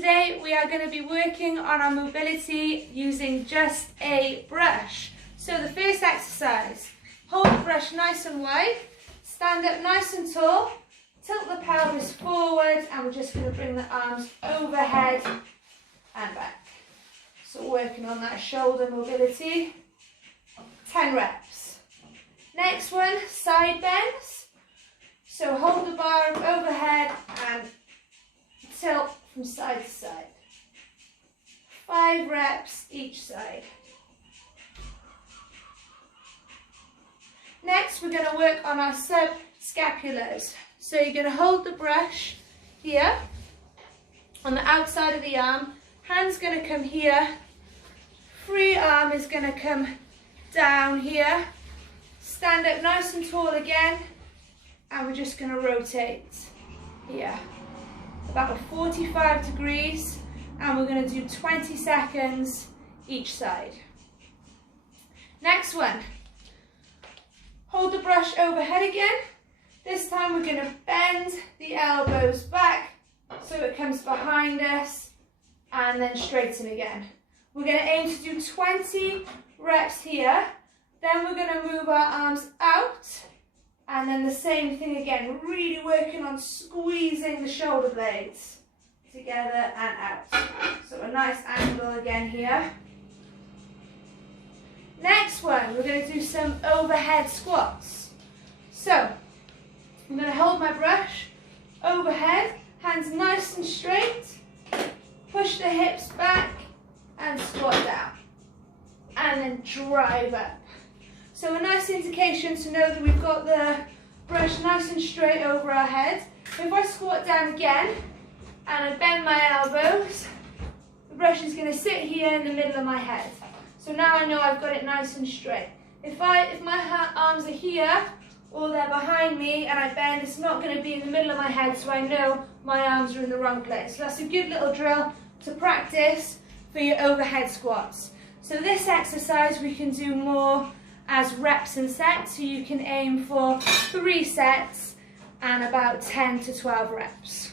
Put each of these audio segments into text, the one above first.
today we are going to be working on our mobility using just a brush. So the first exercise, hold the brush nice and wide, stand up nice and tall, tilt the pelvis forward, and we're just going to bring the arms overhead and back. So working on that shoulder mobility, 10 reps. Next one, side bends. So hold the bar overhead and tilt from side to side. 5 reps each side. Next, we're going to work on our subscapulars. So you're going to hold the brush here on the outside of the arm. Hand's going to come here. Free arm is going to come down here. Stand up nice and tall again. And we're just going to rotate here. About 45 degrees. And we're going to do 20 seconds each side. Next one. Hold the brush overhead again. This time we're going to bend the elbows back so it comes behind us and then straighten again. We're going to aim to do 20 reps here. Then we're going to move our arms out and then the same thing again. Really working on squeezing the shoulder blades together and out. So a nice angle again here. Next one, we're going to do some overhead squats. So, I'm going to hold my brush overhead, hands nice and straight, push the hips back and squat down. And then drive up. So a nice indication to know that we've got the brush nice and straight over our head. If I squat down again and I bend my elbows, the brush is going to sit here in the middle of my head. So now I know I've got it nice and straight. If my arms are here or they're behind me and I bend, it's not going to be in the middle of my head, so I know my arms are in the wrong place. So that's a good little drill to practice for your overhead squats. So this exercise we can do more as reps and sets, so you can aim for 3 sets and about 10 to 12 reps.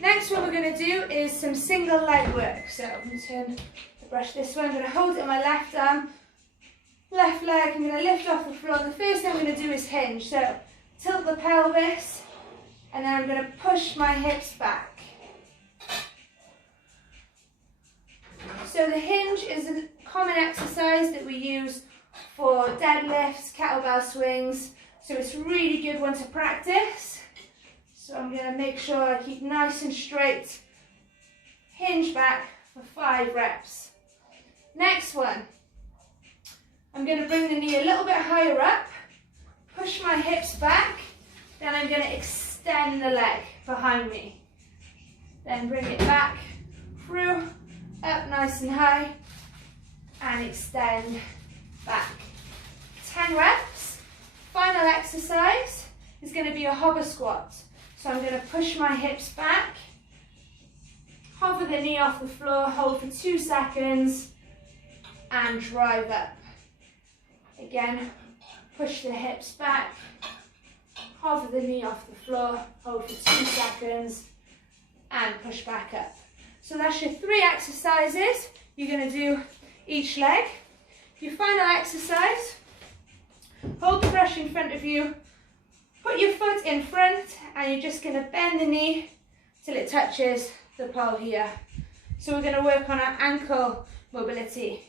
Next, what we're going to do is some single leg work. So I'm going to turn the brush this way. I'm going to hold it on my left arm, left leg. I'm going to lift off the floor. The first thing I'm going to do is hinge. So tilt the pelvis, and then I'm going to push my hips back. So the hinge is a common exercise that we use for deadlifts, kettlebell swings. So it's a really good one to practice. So I'm going to make sure I keep nice and straight, hinge back for 5 reps. Next one, I'm going to bring the knee a little bit higher up, push my hips back, then I'm going to extend the leg behind me. Then bring it back, through, up nice and high, and extend back. 10 reps. Final exercise is going to be a hover squat. So I'm going to push my hips back, hover the knee off the floor, hold for 2 seconds, and drive up. Again, push the hips back, hover the knee off the floor, hold for 2 seconds, and push back up. So that's your 3 exercises you're going to do each leg. Your final exercise, hold the brush in front of you, put your foot in front, and you're just going to bend the knee till it touches the pole here. So we're going to work on our ankle mobility.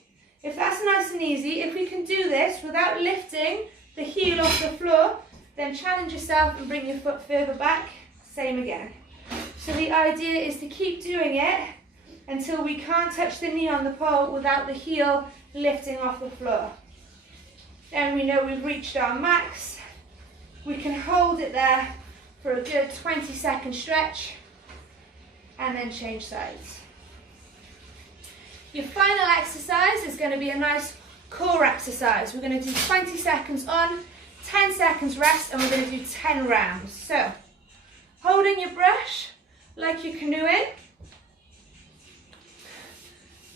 If that's nice and easy, if we can do this without lifting the heel off the floor, then challenge yourself and bring your foot further back. Same again. So the idea is to keep doing it until we can't touch the knee on the pole without the heel lifting off the floor. Then we know we've reached our max. We can hold it there for a good 20-second stretch and then change sides. Your final exercise is going to be a nice core exercise. We're going to do 20 seconds on, 10 seconds rest, and we're going to do 10 rounds. So, holding your brush like you're canoeing.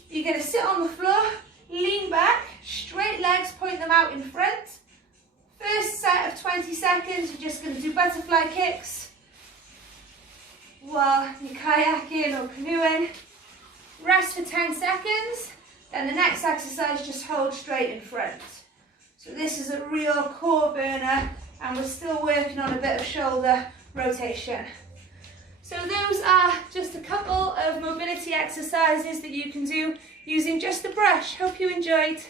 You're going to sit on the floor, lean back, straight legs, point them out in front. First set of 20 seconds, you're just going to do butterfly kicks. 1, while you're kayaking or canoeing. Rest for 10 seconds, then the next exercise, just hold straight in front. So this is a real core burner, and we're still working on a bit of shoulder rotation. So those are just a couple of mobility exercises that you can do using just the brush. Hope you enjoyed.